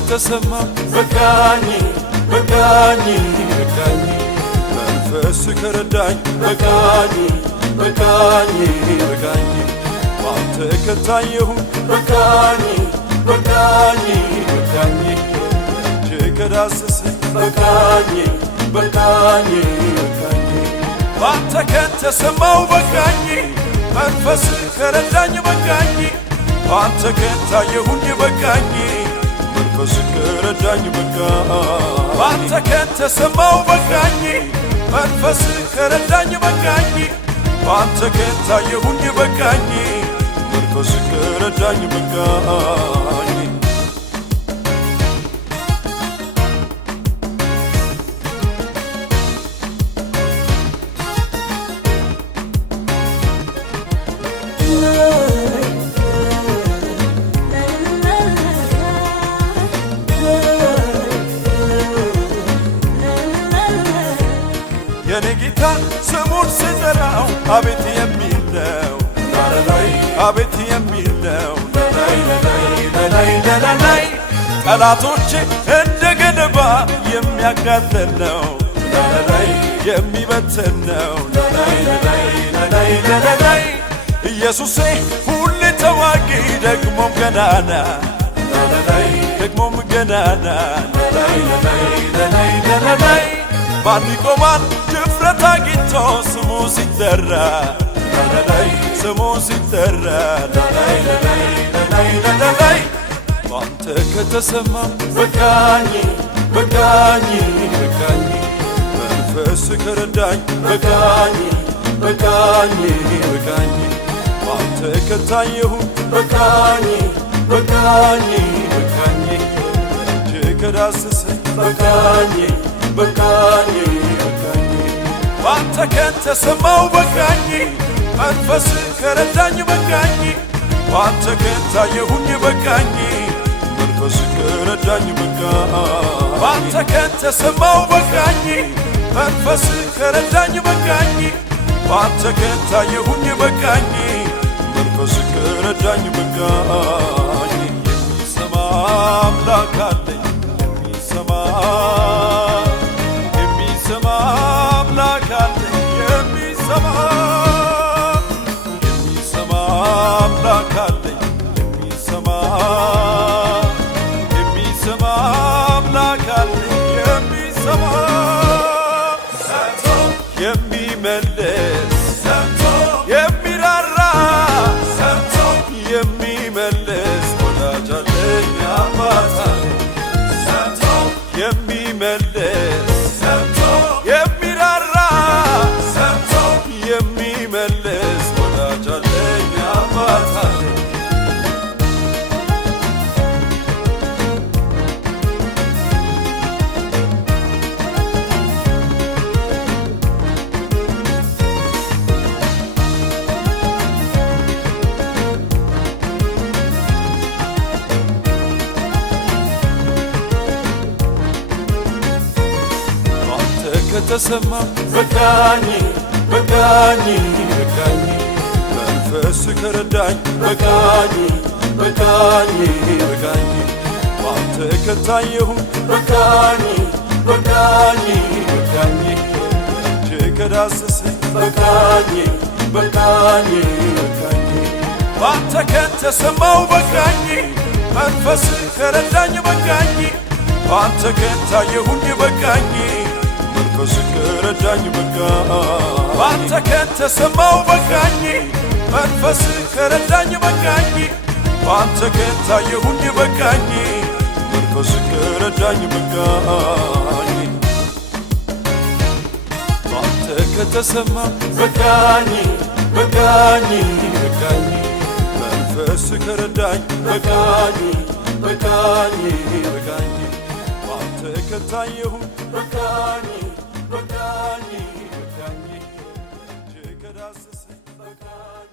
ከተሰማ በቃኝ በቃኝ በቃኝ መንፈስ ከረዳኝ በቃኝ በቃኝ በቃኝ ባንተ ከታየሁ በቃኝ በቃኝ በቃኝ እጅ ከዳሰሰኝ በቃኝ በቃኝ በቃኝ ባንተ ከተሰማው በቃኝ መንፈስ ከረዳኝ በቃኝ ባንተ ከታየሁኝ በቃኝ መንፈስ ከረዳኝ በቃኝ ባንተ ከተሰማው በቃኝ መንፈስ ከረዳኝ በቃኝ ባንተ ከታየሁኝ በቃኝ መንፈስ ከረዳኝ በቃኝ የኔ ጌታ ስሙን ስጠራው አቤት የሚለው አቤት የሚለው ላይ ጠላቶቼ እንደ ገለባ የሚያቃጥል ነው የሚበትን ነው ኢየሱሴ ሁሌ ተዋጊ ደግሞም ገናና ደግሞም ገናና ማን ይቆማል ድፍረት አግኝቶ ስሙ ሲጠራ ስሙ ሲጠራ ባንተ ከተሰማ በቃኝ በቃኝ በቃኝ መንፈስ ከረዳኝ በቃኝ በቃኝ በቃኝ ባንተ ከታየሁ በቃኝ በቃኝ በቃኝ እጅ ከዳሰሰኝ በቃኝ በቃኝ በቃኝ ባንተ ከተሰማው በቃኝ መንፈስ ከረዳኝ በቃኝ ባንተ ከታየሁኝ በቃኝ መንፈስ ከረዳኝ በቃኝ ባንተ ከተሰማው በቃኝ መንፈስ ከረዳኝ በቃኝ ባንተ ከታየሁኝ በቃኝ መንፈስ ከረዳኝ በቃኝ የሚሰማ አምላክ አለኝ የሚሰማ አምላክ አለኝ የሚሰማ አምላክ አለኝ የሚሰማ አምላክ አለኝ የሚሰማ ሰምቶ የሚመልስ ሰምቶ የሚራራ ሰምቶ የሚመልስ ወዳጅ አለኝ አባት አለኝ ሰምቶ የሚመልስ ሰምቶ የሚራራ ሰምቶ የሚመልስ ወዳጅ አለኝ አባት አለኝ ከተሰማ በቃኝ በቃኝ በቃኝ መንፈስ ከረዳኝ በቃኝ በቃኝ በቃኝ ባንተ ከታየሁ በቃኝ በቃኝ በቃኝ እጅ ከዳሰሰኝ በቃኝ በቃኝ በቃኝ ባንተ ከተሰማው በቃኝ መንፈስ ከረዳኝ በቃኝ ባንተ ከታየሁኝ በቃኝ መንፈስ ከረዳኝ በቃኝ ባንተ ከተሰማው በቃኝ መንፈስ ከረዳኝ በቃኝ ባንተ ከታየሁኝ በቃኝ መንፈስ ከረዳኝ በቃኝ ባንተ ከተሰማ በቃኝ በቃኝ በቃኝ መንፈስ ከረዳኝ በቃኝ በቃኝ በቃኝ ባንተ ከታየሁ በቃኝ በቃኝ በቃኝ እጅ ከዳሰሰኝ በቃኝ